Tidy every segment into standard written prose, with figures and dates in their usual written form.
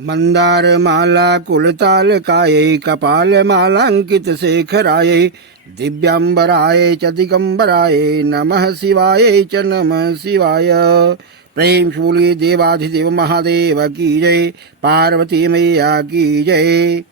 मंदार माला कुलताल काये कपाल मालांकित शेखराये दिव्यांबराय च दिगंबराय नमः शिवाय च नमः शिवाय। प्रेम से बोलिए देवाधिदेव महादेव की जय, पार्वती मैया की जय।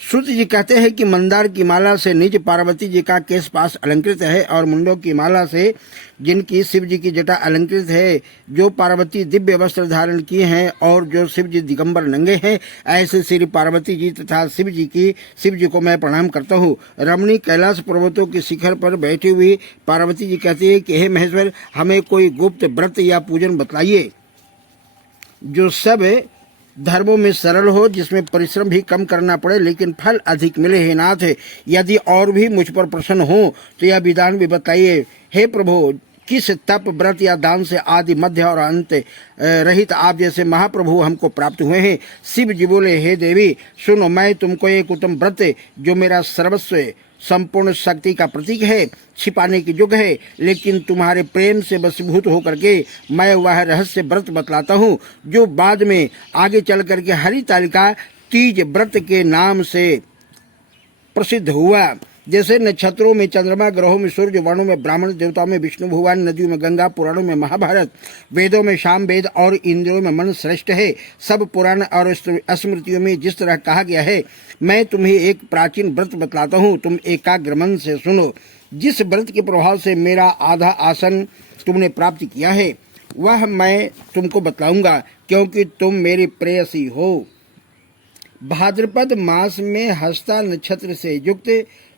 सूत जी कहते हैं कि मंदार की माला से निज पार्वती जी का केश पास अलंकृत है और मुंडों की माला से जिनकी शिव जी की जटा अलंकृत है, जो पार्वती दिव्य वस्त्र धारण किए हैं और जो शिव जी दिगंबर नंगे हैं, ऐसे श्री पार्वती जी तथा शिव जी को मैं प्रणाम करता हूँ। रमणी कैलाश पर्वतों के शिखर पर बैठी हुई पार्वती जी कहती है कि हे महेश्वर, हमें कोई गुप्त व्रत या पूजन बतलाइए जो सब धर्मों में सरल हो, जिसमें परिश्रम भी कम करना पड़े लेकिन फल अधिक मिले। हे नाथ, यदि और भी मुझ पर प्रसन्न हो तो यह विधान भी बताइए। हे प्रभु, किस तप व्रत या दान से आदि मध्य और अंत रहित आप जैसे महाप्रभु हमको प्राप्त हुए हैं। शिव जी बोले, हे देवी सुनो, मैं तुमको एक उत्तम व्रत जो मेरा सर्वस्व संपूर्ण शक्ति का प्रतीक है, छिपाने की युग है, लेकिन तुम्हारे प्रेम से वशीभूत होकर के मैं वह रहस्य व्रत बतलाता हूँ जो बाद में आगे चल करके हरितालिका तीज व्रत के नाम से प्रसिद्ध हुआ। जैसे नक्षत्रों में चंद्रमा, ग्रहों में सूर्य, वर्णों में ब्राह्मण, देवताओं में विष्णु भगवान, नदियों में गंगा, पुराणों में महाभारत, वेदों में साम वेद और इंद्रियों में मन श्रेष्ठ है। सब पुराण और स्मृतियों में जिस तरह कहा गया है, मैं तुम्हें एक प्राचीन व्रत बतलाता हूँ, तुम एकाग्र मन से सुनो। जिस व्रत के प्रभाव से मेरा आधा आसन तुमने प्राप्त किया है वह मैं तुमको बतलाऊंगा, क्योंकि तुम मेरी प्रेयसी हो। भाद्रपद मास में हस्ता नक्षत्र से युक्त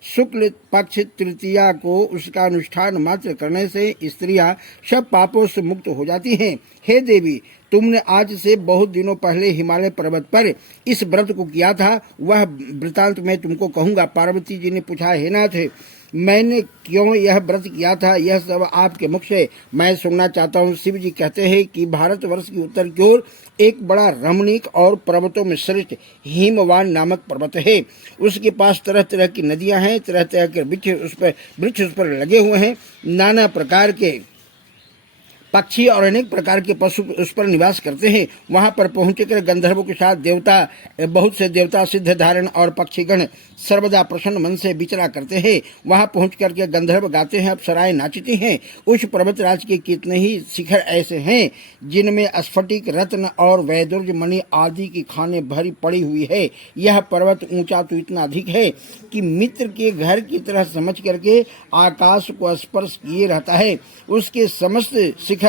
शुक्ल पक्ष तृतीया को उसका अनुष्ठान मात्र करने से स्त्रियां सब पापों से मुक्त हो जाती हैं। हे देवी, तुमने आज से बहुत दिनों पहले हिमालय पर्वत पर इस व्रत को किया था, वह वृतांत मैं तुमको कहूँगा। पार्वती जी ने पूछा, हे नाथ, मैंने क्यों यह व्रत किया था, यह सब आपके मुख से मैं सुनना चाहता हूँ। शिव जी कहते हैं कि भारतवर्ष की उत्तर की ओर एक बड़ा रमणीक और पर्वतों में श्रेष्ठ हिमवान नामक पर्वत है। उसके पास तरह तरह की नदियां हैं, तरह तरह के वृक्ष उस पर लगे हुए हैं। नाना प्रकार के पक्षी और अनेक प्रकार के पशु उस पर निवास करते हैं। वहां पर पहुंचकर गंधर्वों के साथ बहुत से देवता, सिद्ध धारण और पक्षीगण सर्वदा प्रसन्न मन से विचरा करते हैं। वहां पहुंच करके गंधर्व गाते हैं, अप्सराएं नाचती हैं। उस पर्वतराज के कितने ही शिखर ऐसे हैं जिनमें स्फटिक, रत्न और वैदुर्ज मणि आदि की खानें भरी पड़ी हुई है। यह पर्वत ऊंचा तो इतना अधिक है कि मित्र के घर की तरह समझ करके आकाश को स्पर्श किए रहता है। उसके समस्त शिखर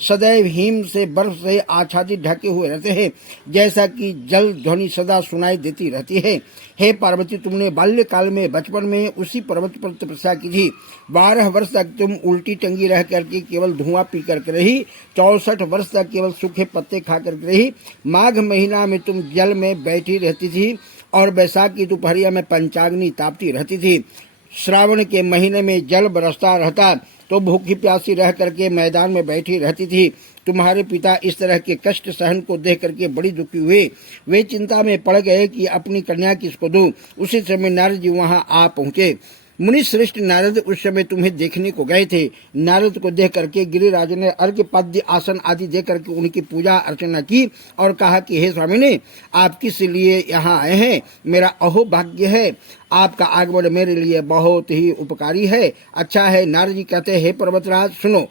सदैव हिम से, बर्फ से आच्छादित ढके हुए रहते हैं, जैसा कि जल ध्वनि सदा सुनाई देती रहती है। हे पार्वती, तुमने बाल्यकाल में, बचपन में उसी पर्वत पर तपस्या की थी। 12 वर्ष तक तुम उल्टी टंगी रह करके केवल धुआं पी करके रही। 64 वर्ष तक केवल सूखे पत्ते खा करके रही। माघ महीना में तुम जल में बैठी रहती थी और बैसाख की दोपहरिया में पंचाग्नि तापती रहती थी। श्रावण के महीने में जल बरसता रहता तो भूखी प्यासी रह करके मैदान में बैठी रहती थी। तुम्हारे पिता इस तरह के कष्ट सहन को देख करके बड़ी दुखी हुए। वे चिंता में पड़ गए कि अपनी कन्या किसको दूं। उसी समय नारद जी वहां आ पहुंचे। मुनि श्रेष्ठ नारद उस समय तुम्हें देखने को गए थे। नारद को देख करके गिरिराज ने अर्घ्य, पद्य, आसन आदि दे करके उनकी पूजा अर्चना की और कहा कि हे स्वामी ने, आप किस लिए यहाँ आए हैं? मेरा अहो भाग्य है, आपका आगमन मेरे लिए बहुत ही उपकारी है, अच्छा है। नारद जी कहते हैं, हे पर्वतराज सुनो,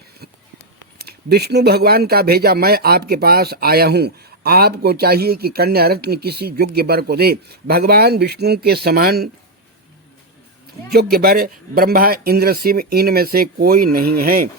विष्णु भगवान का भेजा मैं आपके पास आया हूँ। आपको चाहिए कि कन्या रत्न किसी योग्य वर को दे। भगवान विष्णु के समान योग्य वर ब्रह्मा, इंद्र, शिव इनमें से कोई नहीं है।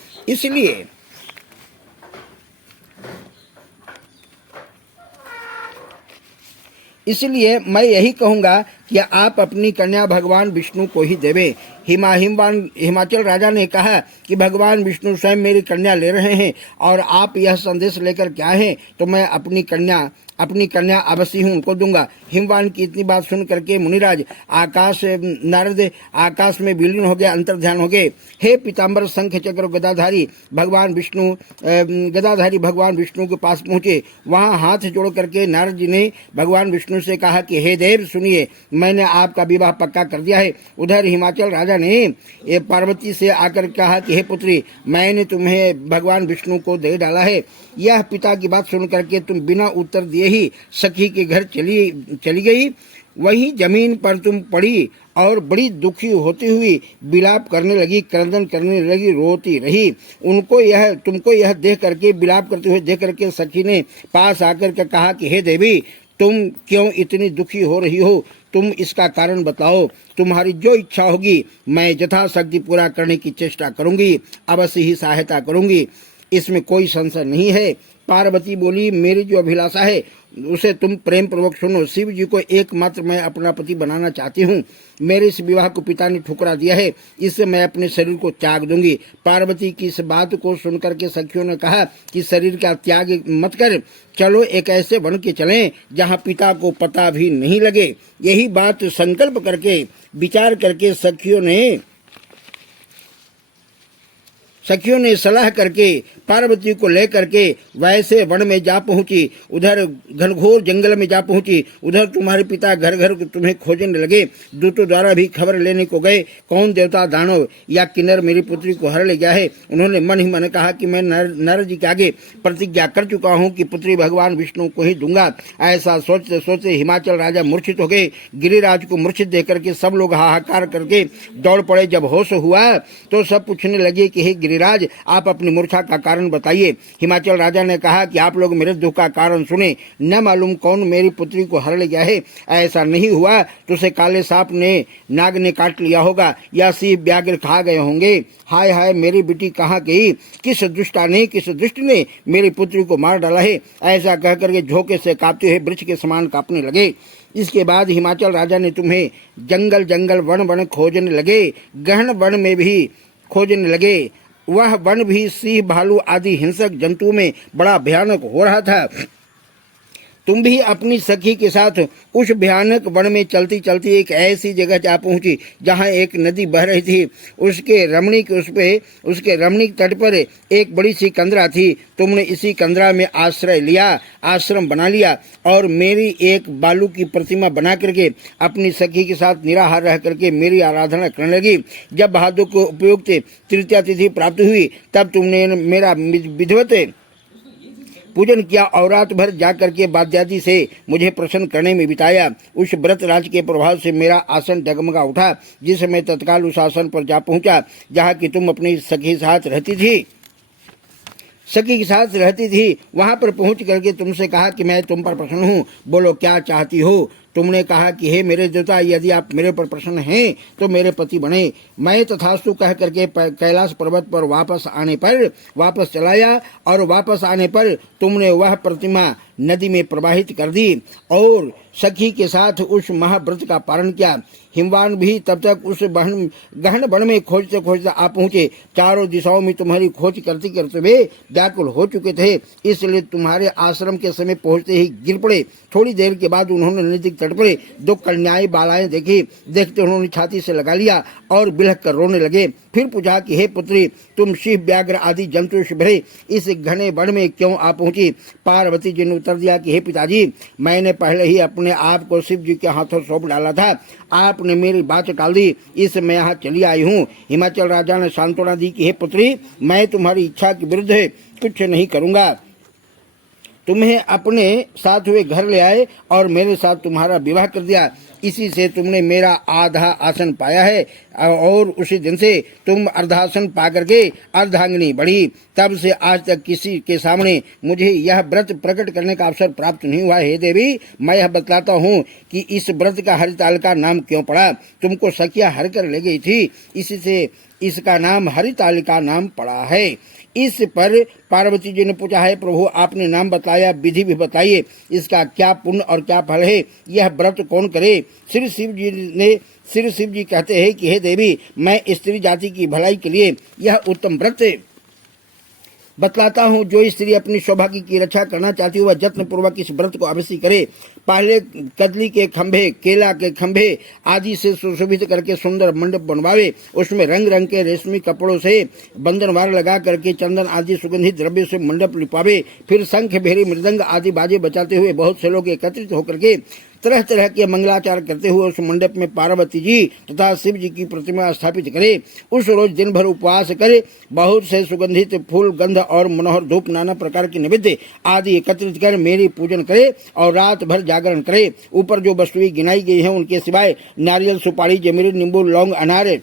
इसलिए मैं यही कहूँगा कि आप अपनी कन्या भगवान विष्णु को ही देवे। हिमाचल राजा ने कहा कि भगवान विष्णु स्वयं मेरी कन्या ले रहे हैं और आप यह संदेश लेकर क्या हैं, तो मैं अपनी कन्या अवश्य ही उनको दूंगा। हिमवान की इतनी बात सुन करके मुनिराज नारद आकाश में विलीन हो गए, अंतर्ध्यान हो गए। हे पीताम्बर, शंख चक्र गदाधारी भगवान विष्णु के पास पहुंचे। वहां हाथ जोड़ करके नारद जी ने भगवान विष्णु से कहा कि हे देव सुनिए, मैंने आपका विवाह पक्का कर दिया है। उधर हिमाचल राजा ने ये पार्वती से आकर कहा कि हे पुत्री, मैंने तुम्हें भगवान विष्णु को दे डाला है। यह पिता की बात सुन करके तुम बिना उत्तर दिए ही सखी के घर चली गई। वहीं जमीन पर तुम पड़ी और बड़ी दुखी होती हुई विलाप करने लगी, क्रंदन करने लगी, रोती रही। तुमको यह देख करके, विलाप करते हुए देख करके सखी ने पास आकर के कहा कि हे देवी, तुम क्यों इतनी दुखी हो रही हो? तुम इसका कारण बताओ। तुम्हारी जो इच्छा होगी मैं यथाशक्ति पूरा करने की चेष्टा करूंगी, अवश्य ही सहायता करूंगी, इसमें कोई संशय नहीं है। पार्वती बोली, मेरी जो अभिलाषा है उसे तुम प्रेम पूर्वक सुनो। शिव जी को एकमात्र मैं अपना पति बनाना चाहती हूँ। मेरे इस विवाह को पिता ने ठुकरा दिया है, इससे मैं अपने शरीर को त्याग दूंगी। पार्वती की इस बात को सुनकर के सखियों ने कहा कि शरीर का त्याग मत कर, चलो एक ऐसे वन के चलें जहाँ पिता को पता भी नहीं लगे। यही बात संकल्प करके, विचार करके सखियों ने सलाह करके पार्वती को लेकर के वैसे वन में जा पहुंची। उधर घनघोर जंगल में जा पहुंची। उधर तुम्हारे पिता घर घर तुम्हें खोजने लगे। दूतों द्वारा भी खबर लेने को गए, कौन देवता, दानव या किन्नर मेरी पुत्री को हर ले गया है। उन्होंने मन ही मन कहा कि मैं नारद जी के आगे प्रतिज्ञा कर चुका हूँ कि पुत्री भगवान विष्णु को ही दूंगा। ऐसा सोचते सोचते हिमाचल राजा मूर्छित हो गए। गिरिराज को मूर्छित देख करके सब लोग हाहाकार करके दौड़ पड़े। जब होश हुआ तो सब पूछने लगे कि हे गिरिराज, आप अपनी मूर्छा का कारण बताइए। हिमाचल राजा ने कहा कि आप लोग मेरे दुख का कारण सुने। न मालूम कौन मेरी पुत्री को हर ले गया है। ऐसा नहीं हुआ तो उसे काले सांप ने, नाग ने काट लिया होगा या सिंह व्याघ्र खा गए होंगे। हाय हाय, मेरी बेटी कहाँ गई? किस दुष्ट ने मेरी पुत्री को मार डाला है? ऐसा कहकर के झोंके से कांपते हुए वृक्ष के समान कांपने लगे। इसके बाद हिमाचल राजा ने तुम्हें जंगल जंगल वन खोजने लगे, गहन वन में भी खोजने लगे। वह वन भी सिंह, भालू आदि हिंसक जंतुओं में बड़ा भयानक हो रहा था। तुम भी अपनी सखी के साथ उस भयानक वन में चलती चलती एक ऐसी जगह जा पहुंची जहां एक नदी बह रही थी। उसके रमणीक तट पर एक बड़ी सी कंदरा थी। तुमने इसी कंदरा में आश्रय लिया, आश्रम बना लिया और मेरी एक बालू की प्रतिमा बना करके अपनी सखी के साथ निराहार रह करके मेरी आराधना करने लगी। जब बहादुर को उपयुक्त तृतीया तिथि प्राप्त हुई तब तुमने मेरा विधिवत पूजन किया और रात भर जाकर के वाद्यादि से मुझे प्रसन्न करने में बिताया। उस व्रत राज के प्रभाव से मेरा आसन डगमगा उठा, जिससे मैं तत्काल उस आसन पर जा पहुंचा जहाँ की तुम अपनी सखी साथ रहती थी। वहां पर पहुंच करके तुमसे कहा कि मैं तुम पर प्रसन्न हूँ, बोलो क्या चाहती हो? तुमने कहा कि हे मेरे देवता, यदि आप मेरे पर प्रसन्न हैं तो मेरे पति बने। मैं तथास्तु कह करके कैलाश पर्वत पर वापस चलाया और वापस आने पर तुमने वह प्रतिमा नदी में प्रवाहित कर दी और सखी के साथ उस महाव्रत का पारण किया। हिमवान भी तब तक उस गहन वन में खोजते खोजते आ पहुंचे। चारों दिशाओं में तुम्हारी खोज करते करते वे व्याकुल हो चुके थे, इसलिए तुम्हारे आश्रम के समय पहुंचते ही गिर पड़े। थोड़ी देर के बाद उन्होंने नदी तट पर दो कन्याएं बालाएं देखी। देखते उन्होंने छाती से लगा लिया और बिलख कर रोने लगे। फिर पूछा कि हे पुत्री, तुम सिंह, व्याघ्र आदि जंतु से भरे इस घने वन में क्यों आ पहुंची? पार्वती जी ने उत्तर दिया कि हे पिताजी, मैंने पहले ही अपने आप को शिव जी के हाथों सौंप डाला था। आपने मेरी बात टाल दी, इससे मैं यहाँ चली आई हूँ। हिमाचल राजा ने सांत्वना दी कि हे पुत्री, मैं तुम्हारी इच्छा के विरुद्ध कुछ नहीं करूँगा। तुम्हें अपने साथ हुए घर ले आए और मेरे साथ तुम्हारा विवाह कर दिया। इसी से तुमने मेरा आधा आसन पाया है और उसी दिन से तुम अर्धासन पा करके अर्धांगिनी बढ़ी। तब से आज तक किसी के सामने मुझे यह व्रत प्रकट करने का अवसर प्राप्त नहीं हुआ। हे देवी, मैं यह बतलाता हूँ कि इस व्रत का हरितालिका नाम क्यों पड़ा। तुमको सखिया हर कर ले गई थी, इसी से इसका नाम हरितालिका नाम पड़ा है। इस पर पार्वती जी ने पूछा, है प्रभु, आपने नाम बताया, विधि भी बताइए, इसका क्या पुण्य और क्या फल है? यह व्रत कौन करे? श्री शिव जी कहते हैं कि हे देवी, मैं स्त्री जाति की भलाई के लिए यह उत्तम व्रत बतलाता हूँ। जो स्त्री अपनी सौभाग्य की रक्षा करना चाहती है वह यत्न पूर्वक इस व्रत को अवश्य करे। पहले कदली के खंभे, केला के खंभे आदि से सुशोभित करके सुंदर मंडप बनवावे। उसमें रंग रंग के रेशमी कपड़ों से बंधनवार लगा करके चंदन आदि सुगंधित द्रव्य से मंडप लिपावे। फिर शंख, भेरी, मृदंग आदि बाजे बजाते हुए बहुत से लोग एकत्रित होकर के तरह तरह के मंगलाचार करते हुए उस मंडप में पार्वती जी तथा शिव जी की प्रतिमा स्थापित करे। उस रोज दिन भर उपवास करे, बहुत से सुगंधित फूल, गंध और मनोहर धूप, नाना प्रकार के नैवेद्य आदि एकत्रित कर मेरी पूजन करे और रात भर जागरण करे। ऊपर जो वस्तुएं गिनाई गई हैं उनके सिवाय नारियल, सुपारी, जमीरी, नींबू, लौंग, अनार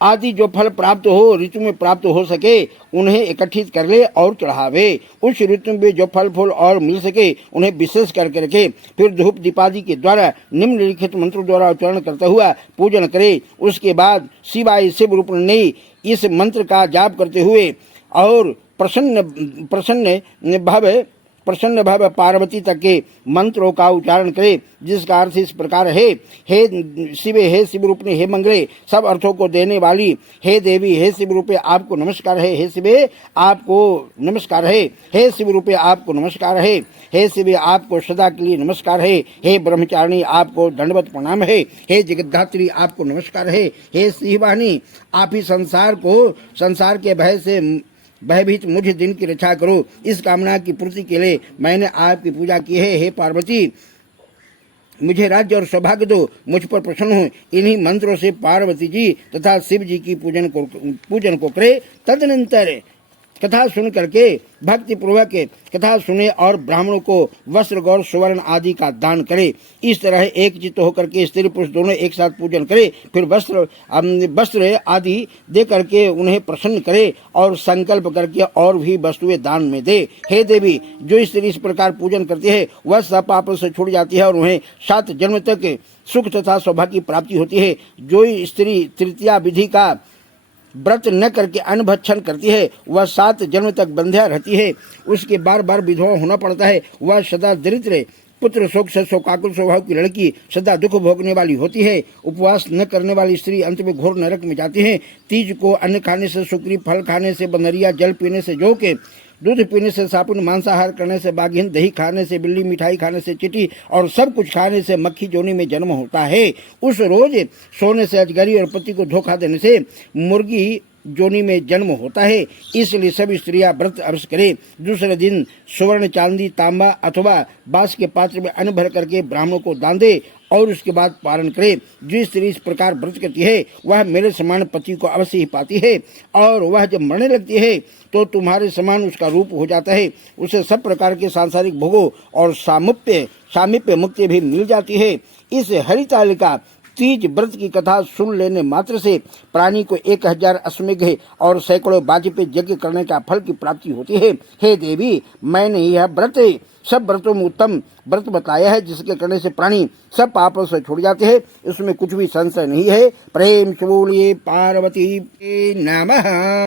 आदि जो फल प्राप्त हो, ऋतु में प्राप्त हो सके, उन्हें इकट्ठित कर ले और चढ़ावे। उस ऋतु में जो फल फूल और मिल सके उन्हें विशेष करके रखे। फिर धूप दीपादि के द्वारा निम्नलिखित मंत्रों द्वारा उच्चारण करता हुआ पूजन करे। उसके बाद शिवाय शिव रूप ने इस मंत्र का जाप करते हुए और प्रसन्न भाव पार्वती तक के मंत्रों का उच्चारण करे, जिसका अर्थ इस प्रकार है। हे शिवे, हे शिव रूप ने, हे मंगले, सब अर्थों को देने वाली, हे देवी, हे शिव रूपे आपको नमस्कार है। हे शिवे आपको नमस्कार है। हे शिव रूपे आपको नमस्कार है। हे शिवे आपको सदा के लिए नमस्कार है। हे ब्रह्मचारिणी आपको दंडवत प्रणाम है। हे जगद्धात्री आपको नमस्कार है। हे शिवानी आप ही संसार के भय से भयभीत मुझ दिन की रक्षा करो। इस कामना की पूर्ति के लिए मैंने आपकी पूजा की है। हे पार्वती मुझे राज्य और सौभाग्य दो, मुझ पर प्रसन्न हो। इन्हीं मंत्रों से पार्वती जी तथा शिव जी की पूजन को करे। तदनंतर कथा सुन करके भक्ति पूर्वक कथा सुने और ब्राह्मणों को वस्त्र, गौर, सुवर्ण आदि का दान करे। इस तरह एक चित्त होकर के स्त्री पुरुष दोनों एक साथ पूजन करे। फिर वस्त्र आदि दे करके उन्हें प्रसन्न करे और संकल्प करके और भी वस्तुएं दान में दे। हे देवी, जो स्त्री इस प्रकार पूजन करती है वह सब पापों से छूट जाती है और उन्हें 7 जन्म तक सुख तथा सौभाग्य की प्राप्ति होती है। जो स्त्री तृतीया विधि का व्रत न करके अनभक्षण करती है वह 7 जन्म तक बंध्या रहती है। उसके बार बार विधवा होना पड़ता है। वह सदा दरिद्र, पुत्र शोक से शोकाकुल स्वभाव की लड़की, सदा दुख भोगने वाली होती है। उपवास न करने वाली स्त्री अंत में घोर नरक में जाती है। तीज को अन्न खाने से, सुक्री फल खाने से, बनरिया जल पीने से जो के, दूध पीने से सापुन, मांसाहार करने से बाघिन, दही खाने से बिल्ली, मिठाई खाने से चींटी और सब कुछ खाने से मक्खी जोनी में जन्म होता है। उस रोज सोने से अजगरी और पति को धोखा देने से मुर्गी जोनी में जन्म होता है। इसलिए सभी स्त्रियां व्रत अवश्य करें। दूसरे दिन सुवर्ण, चांदी, तांबा अथवा बांस के पात्र में अन्न भर करके ब्राह्मणों को दान दे और उसके बाद पारण करे। जो स्त्री इस प्रकार व्रत करती है वह मेरे समान पति को अवश्य ही पाती है और वह जब मरने लगती है तो तुम्हारे समान उसका रूप हो जाता है। उसे सब प्रकार के सांसारिक भोगों और सामीप्य मुक्ति भी मिल जाती है। इस हरितालिका तीज व्रत की कथा सुन लेने मात्र से प्राणी को 1000 अश्वमेघ और सैकड़ों वाजपेय यज्ञ करने का फल की प्राप्ति होती है। हे देवी, मैंने यह व्रत सब व्रतों में उत्तम व्रत बताया है, जिसके करने से प्राणी सब पापों से छूट जाते हैं। इसमें कुछ भी संशय नहीं है। प्रेम से बोलिए पार्वती नमः।